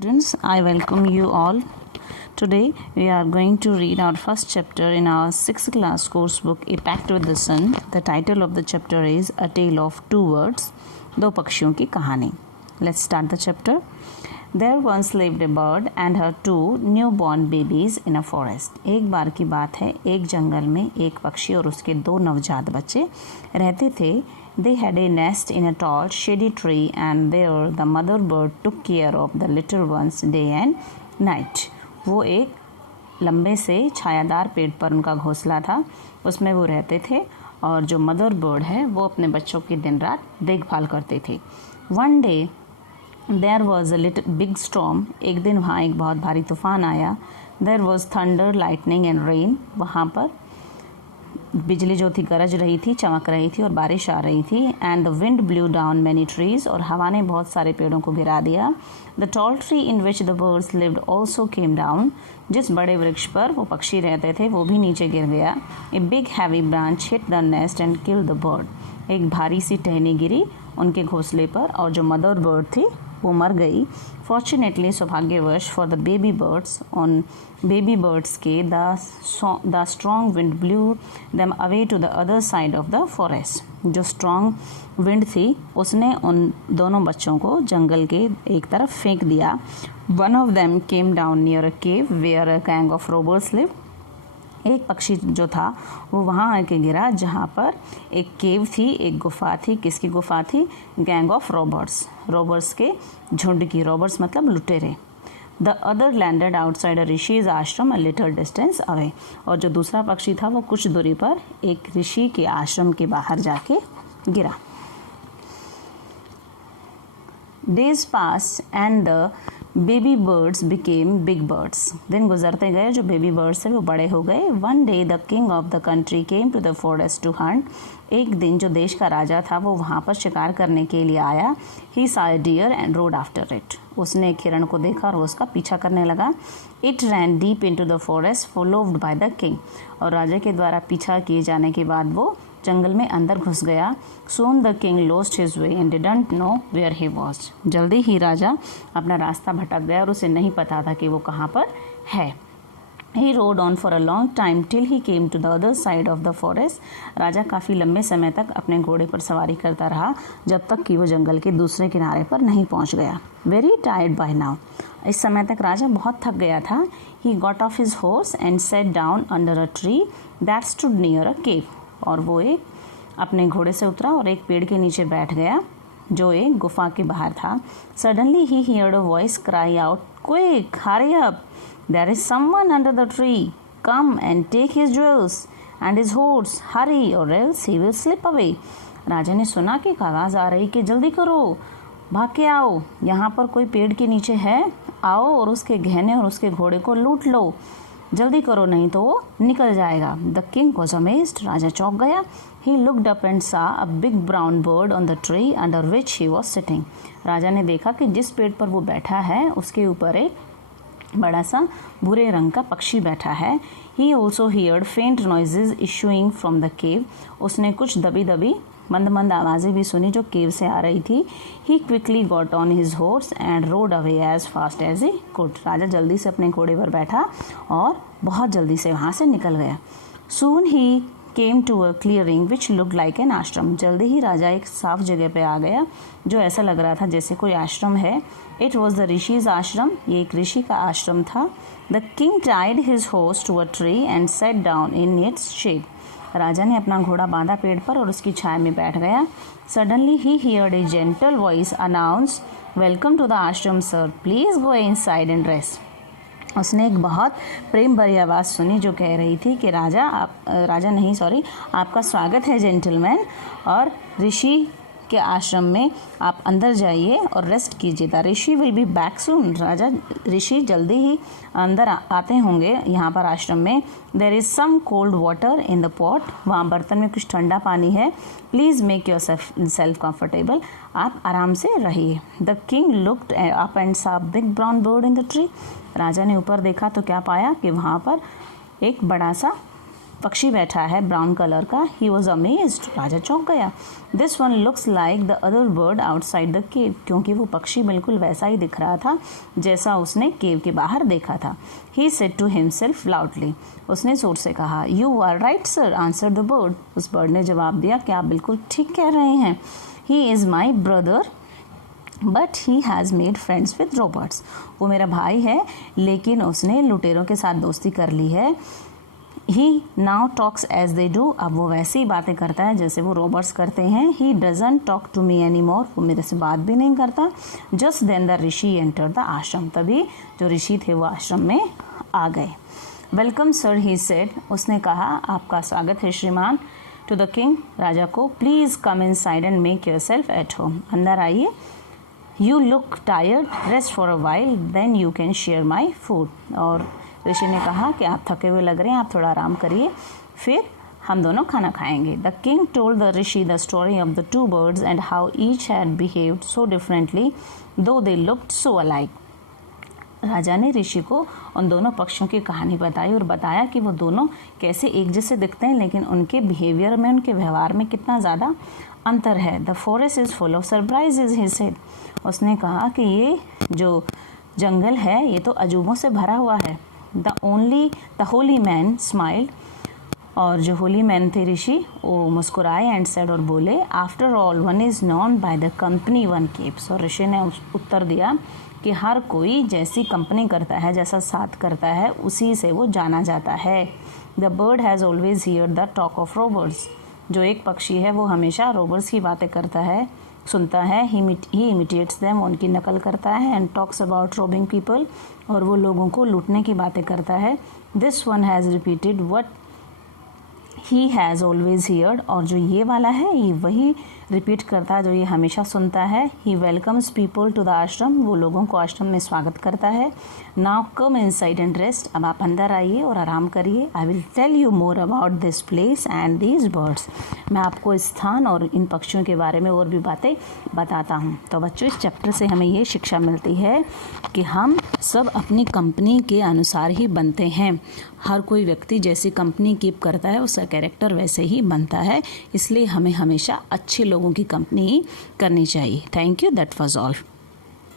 Students, I welcome you all. Today we are going to read our first chapter in our 6th class course book A Pact with the Sun. The title of the chapter is A Tale of Two Words, दो पक्षियों की कहानी. Let's start the chapter. There once lived a bird and her two newborn babies in a forest. एक बार की बात है, एक जंगल में एक पक्षी और उसके दो नवजात बच्चे रहते थे. They had a nest in a tall shady tree and there the mother bird took care of the little ones day and night. वो एक लंबे से छायादार पेड़ पर उनका घोंसला था, उसमें वो रहते थे और जो मदर बर्ड है वो अपने बच्चों की दिन रात देखभाल करते थे. One day there was a little big storm. एक दिन वहाँ एक बहुत भारी तूफान आया. There was thunder, lightning and rain. वहाँ पर बिजली जो थी गरज रही थी, चमक रही थी और बारिश आ रही थी. And the wind blue down many trees, और हवा ने बहुत सारे पेड़ों को गिरा दिया. The tall tree in which the birds lived also came down. जिस बड़े वृक्ष पर वो पक्षी रहते थे वो भी नीचे गिर गया. A big heavy branch hit the nest and kill the bird. एक भारी सी टहनी गिरी उनके घोंसले पर और जो मदर बर्ड थी वो मर गई. फॉर्चुनेटली, सौभाग्यवश for the baby birds, on baby birds के the strong wind blew them away to the other side of the forest. जो स्ट्रॉन्ग विंड थी उसने उन दोनों बच्चों को जंगल के एक तरफ फेंक दिया. One of them came down near a cave where a gang of robbers live. एक पक्षी जो था वो वहाँ आके गिरा जहाँ पर एक केव थी, एक गुफा थी. किसकी गुफा थी? गैंग ऑफ रॉबर्स, रॉबर्स के झुंड की. रॉबर्स मतलब लुटेरे. द अदर लैंडेड आउटसाइड अ ऋषिज आश्रम अ लिटिल डिस्टेंस अवे. और जो दूसरा पक्षी था वो कुछ दूरी पर एक ऋषि के आश्रम के बाहर जाके गिरा. Days pass and the baby birds became big birds. दिन गुजरते गए, जो बेबी बर्ड्स थे वो बड़े हो गए. One day the king of the country came to the forest to hunt. एक दिन जो देश का राजा था वो वहाँ पर शिकार करने के लिए आया. ही saw a deer and rode after it. उसने एक हिरण को देखा और उसका पीछा करने लगा. It ran deep into the forest followed by the king. और राजा के द्वारा पीछा किए जाने के बाद वो जंगल में अंदर घुस गया. Soon the king lost his way and didn't know where he was. जल्दी ही राजा अपना रास्ता भटक गया और उसे नहीं पता था कि वो कहाँ पर है. He rode on for a long time till he came to the other side of the forest. राजा काफ़ी लंबे समय तक अपने घोड़े पर सवारी करता रहा जब तक कि वो जंगल के दूसरे किनारे पर नहीं पहुंच गया. Very tired by now. इस समय तक राजा बहुत थक गया था. He got off his horse and sat down under a tree that stood near a cave. और वो एक अपने घोड़े से उतरा और एक पेड़ के नीचे बैठ गया जो एक गुफा के बाहर था. Suddenly he heard a voice cry out, "Quick, hurry up! There is someone under the tree. Come and take his jewels and his horse. Hurry or else he will slip away." राजा ने सुना कि एक आवाज़ आ रही कि जल्दी करो, भाग के आओ, यहाँ पर कोई पेड़ के नीचे है. आओ और उसके गहने और उसके घोड़े को लूट लो. जल्दी करो नहीं तो वो निकल जाएगा. The king was amazed. राजा चौंक गया. He looked up and saw a big brown bird on the tree under which he was sitting. राजा ने देखा कि जिस पेड़ पर वो बैठा है उसके ऊपर एक बड़ा सा भूरे रंग का पक्षी बैठा है. ही ऑल्सो हियर्ड फेंट noises issuing from the cave. उसने कुछ दबी दबी मंद मंद आवाज़ें भी सुनी जो केव से आ रही थी. He quickly got on his horse and rode away as fast as he could. राजा जल्दी से अपने घोड़े पर बैठा और बहुत जल्दी से वहाँ से निकल गया. Soon he came to a clearing which looked like an ashram. जल्दी ही राजा एक साफ जगह पे आ गया जो ऐसा लग रहा था जैसे कोई आश्रम है. इट वॉज द ऋषिज आश्रम. ये एक ऋषि का आश्रम था. The king tied his horse to a tree and set down in its shade. राजा ने अपना घोड़ा बांधा पेड़ पर और उसकी छाया में बैठ गया. Suddenly he heard a gentle voice announce, "welcome to the ashram sir, please go inside and rest." उसने एक बहुत प्रेम भरी आवाज़ सुनी जो कह रही थी कि आपका स्वागत है जेंटलमैन, और ऋषि के आश्रम में आप अंदर जाइए और रेस्ट कीजिए. The rishi will be back soon. ऋषि जल्दी ही अंदर आते होंगे यहाँ पर आश्रम में. There is some cold water in the pot. वहाँ बर्तन में कुछ ठंडा पानी है. Please make yourself comfortable. आप आराम से रहिए. The king looked up and saw big brown bird in the tree. राजा ने ऊपर देखा तो क्या पाया कि वहाँ पर एक बड़ा सा पक्षी बैठा है ब्राउन कलर का। ही वॉज अमेज्ड, राजा चौंक गया। This one looks like the other bird outside the cave, क्योंकि वो पक्षी बिल्कुल वैसा ही दिख रहा था जैसा उसने केव के बाहर देखा था। He said to himself loudly, उसने जोर से कहा। You are right sir, answer the bird, उस बर्ड ने जवाब दिया कि आप बिल्कुल ठीक कह रहे हैं। He is my brother but he has made friends with Roberts, वो मेरा भाई है लेकिन उसने लुटेरों के साथ दोस्ती कर ली है। He now talks as they do, अब वो वैसी ही बातें करता है जैसे वो रॉबर्ट्स करते हैं। He doesn't talk to me any more, वो मेरे से बात भी नहीं करता। Just then the rishi enter the ashram, तभी जो ऋषि थे वो आश्रम में आ गए। वेलकम सर, ही सेड, उसने कहा आपका स्वागत है श्रीमान। टू द किंग, राजा को, please come inside and make yourself at home, अंदर आइए। You look tired, rest for a while, then you can share my food, और ऋषि ने कहा कि आप थके हुए लग रहे हैं, आप थोड़ा आराम करिए, फिर हम दोनों खाना खाएंगे। The king told the Rishi the story of the two birds and how each had behaved so differently दो दे लुक्ड सो अलाइक, राजा ने ऋषि को उन दोनों पक्षियों की कहानी बताई और बताया कि वो दोनों कैसे एक जैसे दिखते हैं लेकिन उनके बिहेवियर में, उनके व्यवहार में कितना ज़्यादा अंतर है। The forest is full of surprises, he said, उसने कहा कि ये जो जंगल है ये तो अजूबों से भरा हुआ है। द होली मैन स्माइल्ड, और जो होली मैन थे ऋषि वो मुस्कुराए एंड सेड, और बोले, after all one is known by the company one keeps, और ऋषि ने उत्तर दिया कि हर कोई जैसी कंपनी करता है, जैसा साथ करता है, उसी से वो जाना जाता है। The bird has always heard the talk of robbers, जो एक पक्षी है वो हमेशा रोबर्ट्स की बातें करता है, सुनता है। ही इमिटेट्स देम, उनकी नकल करता है। And talks about robin people, और वो लोगों को लूटने की बातें करता है। This one has repeated what he has always heard, और जो ये वाला है ये वही रिपीट करता है जो ये हमेशा सुनता है। He welcomes people to the ashram, वो लोगों को आश्रम में स्वागत करता है। Now come inside and rest, अब आप अंदर आइए और आराम करिए। I will tell you more about this place and these birds, मैं आपको इस स्थान और इन पक्षियों के बारे में और भी बातें बताता हूँ। तो बच्चों, इस चैप्टर से हमें ये शिक्षा मिलती है कि हम सब अपनी कंपनी के अनुसार ही बनते हैं। हर कोई व्यक्ति जैसी कंपनी कीप करता है उसका कैरेक्टर वैसे ही बनता है, इसलिए हमें हमेशा अच्छे लोगों की कंपनी ही करनी चाहिए। Thank you, that was all.